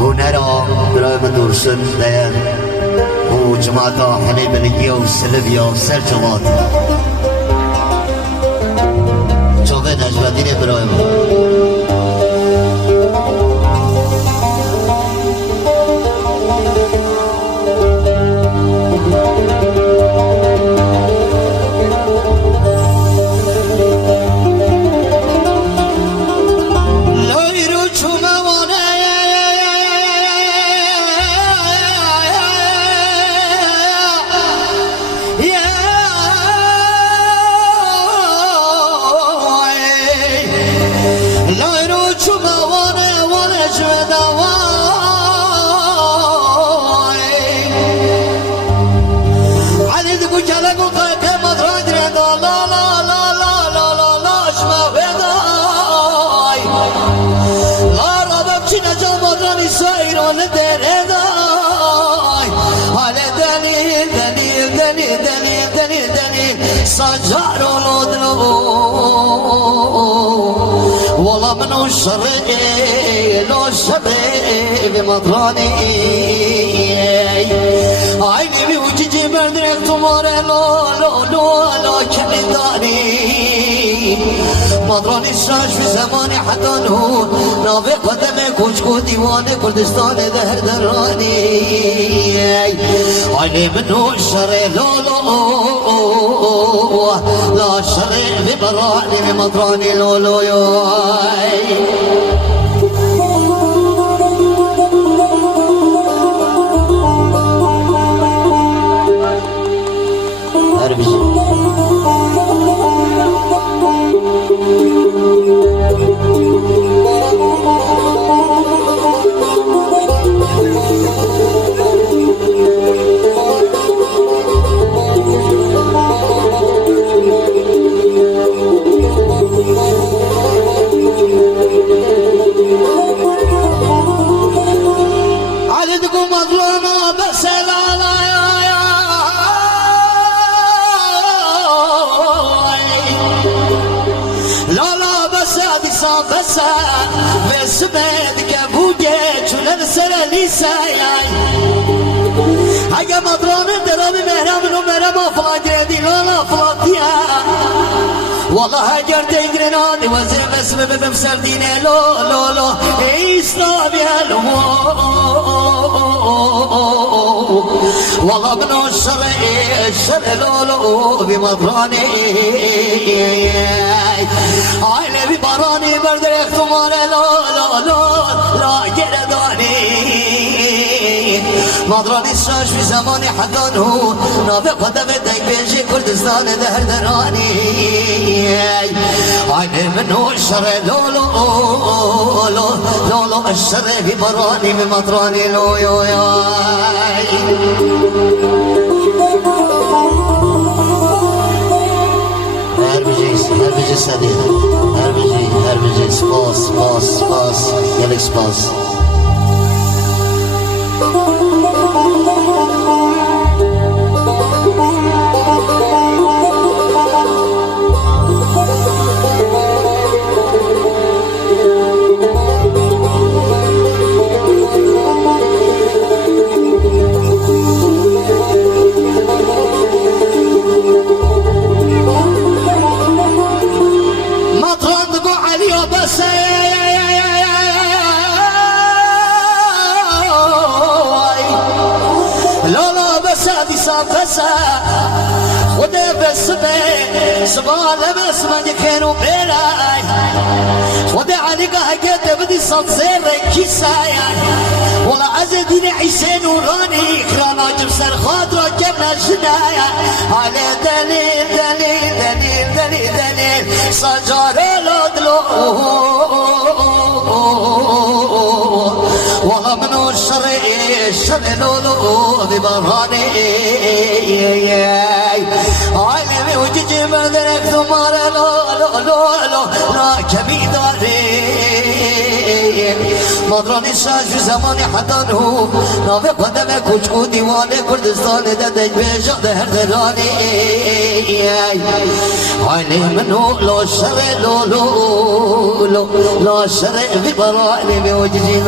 هنرا برای من درسن دیان و جماعتا حلیم نگیا و سلبیا و سر جماعت چوبه نجمدین برای من سجار ولودلو والله منو الشري لو الشري بمطراني عيني بوجهي بردرك تماري لو كلداني مطراني الشاش في زماني حتى نهون نافي قدمي كوشكو ديواني كردستان دهر دراني عيني منو الشري لو لا شريع ببراني بمطراني لولو يوي بس بس بدك ابوجك ولرسل لي ساي حاجه مضران درامي مهرام ومهرام فاجدي لا فاضيه والله هاجر تجرناني وزي بس بمسردين لو استاب يا لو والله من الشر لو بمضراني عيني ببراني بردك ثمانه لا جرداني مضراني الشاش في زماني حتى نهون نافق قدمتك بيجي كردستان دهر دراني عيني منه الشر لو الشر ببراني بمضراني لو هر بجی سدی هر بجی سپاس یلیک سپاس خدا بس سبحان بس ما كانوا بيراي خدا عليك حاجات بدي صوت زير كيسايا ولا عزدين حسين وراني كرانا جبسر خاطر جبنا الجنايا على دليل سجار الادلو والله منو الشر لولو ببراني عالمي وجيجي مدرك ثمار لا كبيداني مدراني الشاش في زماني حتى نهو نافي قدمي كوشكو ديواني كردستان ددج بيجا دهر دراني عيني منو لو الشر لا الشر ببراني بوجهي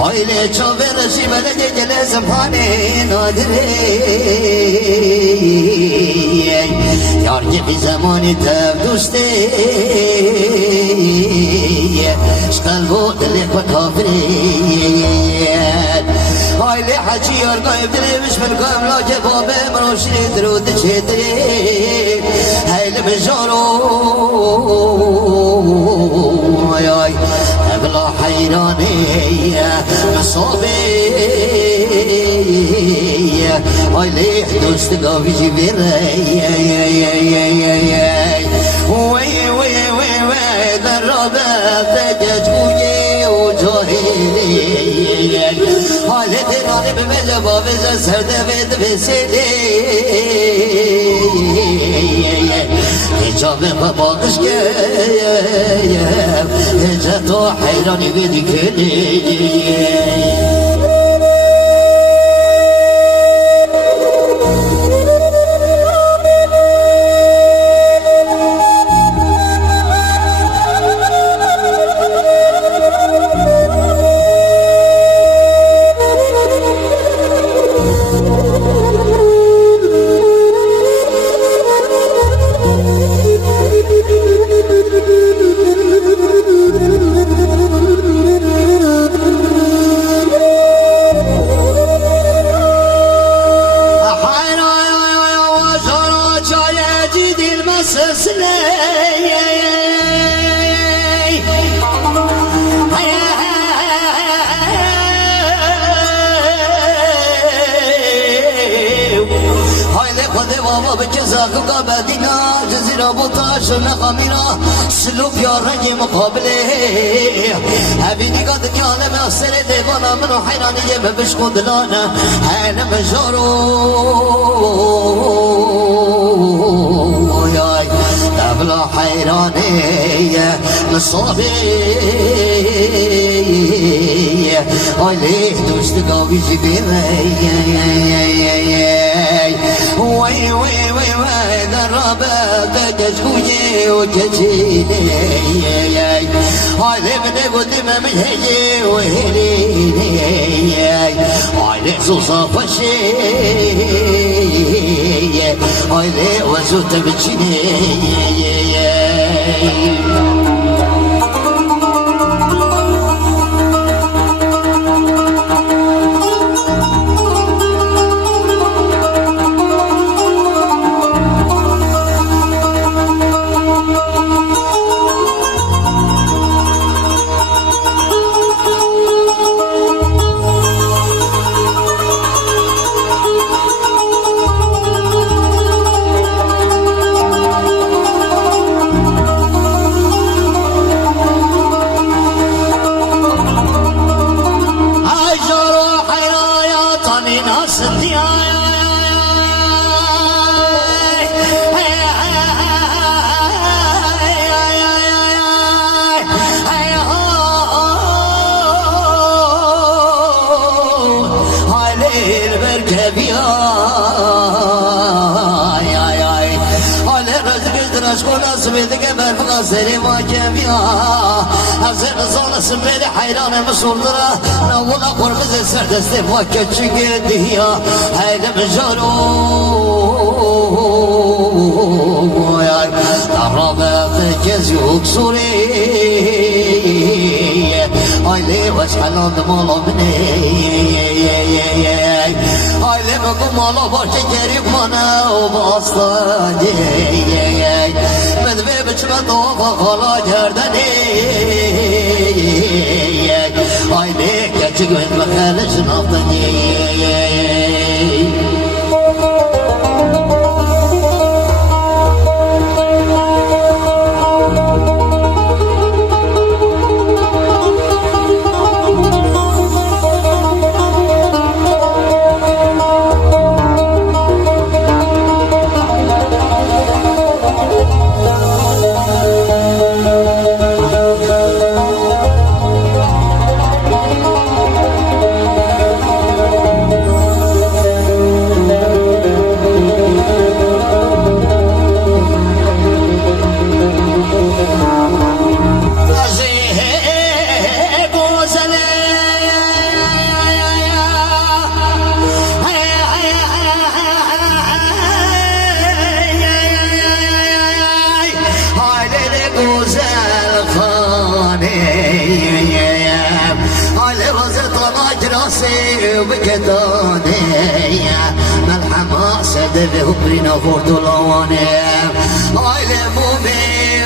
ويلي شوف الرشيم لجي جلس بخاني نادري يارجي في زماني تبدوستي شقلبو دليك وكافري ويلي حجي يارقاي بدري مش من قام لا جبابي مروشني درود شدري هاي لبجارو ياي بلا حيراني مصابي ويلي حدوست قافي جبير وي وي وي وي ذرابة تججوجي وجاهلي هالي تناني بمجبا بجا سرد بيت بسيلي جاب ما باقش كيف جاتو حيراني بيدي كلي بجزاك قبدنا جزيرة بطاش نقامنا سلوك يا رجي مقابله هبيني قد كان مأسر ديوانا منو حيراني يم بشكود لانا أنا مجارو ياي دبلا حيراني نصابي عليه دوست قوي جبير وي وي وي وي دربة تجسكوجي وجسيني هاي من قدم من هجي وهليني هاي صوصة فشي هاي وزوت بتشيني سري ما جميع أزين زون سمير حيران مصوردرا نولا قرمز سرد استفا كتشك دهيا هيدا مجارو نرابط جزيوك سوري هاي لي وش حلان مالا مني ailemi kumalı başı geri bana o bastı medve biçme doğma kala gerdeni aile geçi gözme kalışın altın بكتاني ملحمة سدف وبرينا فورتولواني عيلة مومي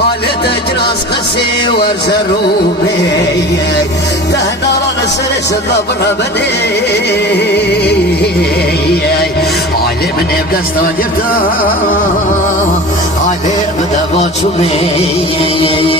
عيلة تجرس قسي ورزرومي تهنا رانا سلس الضبر بني عيلة من ابقى استواجرتا عيلة بدفات شمي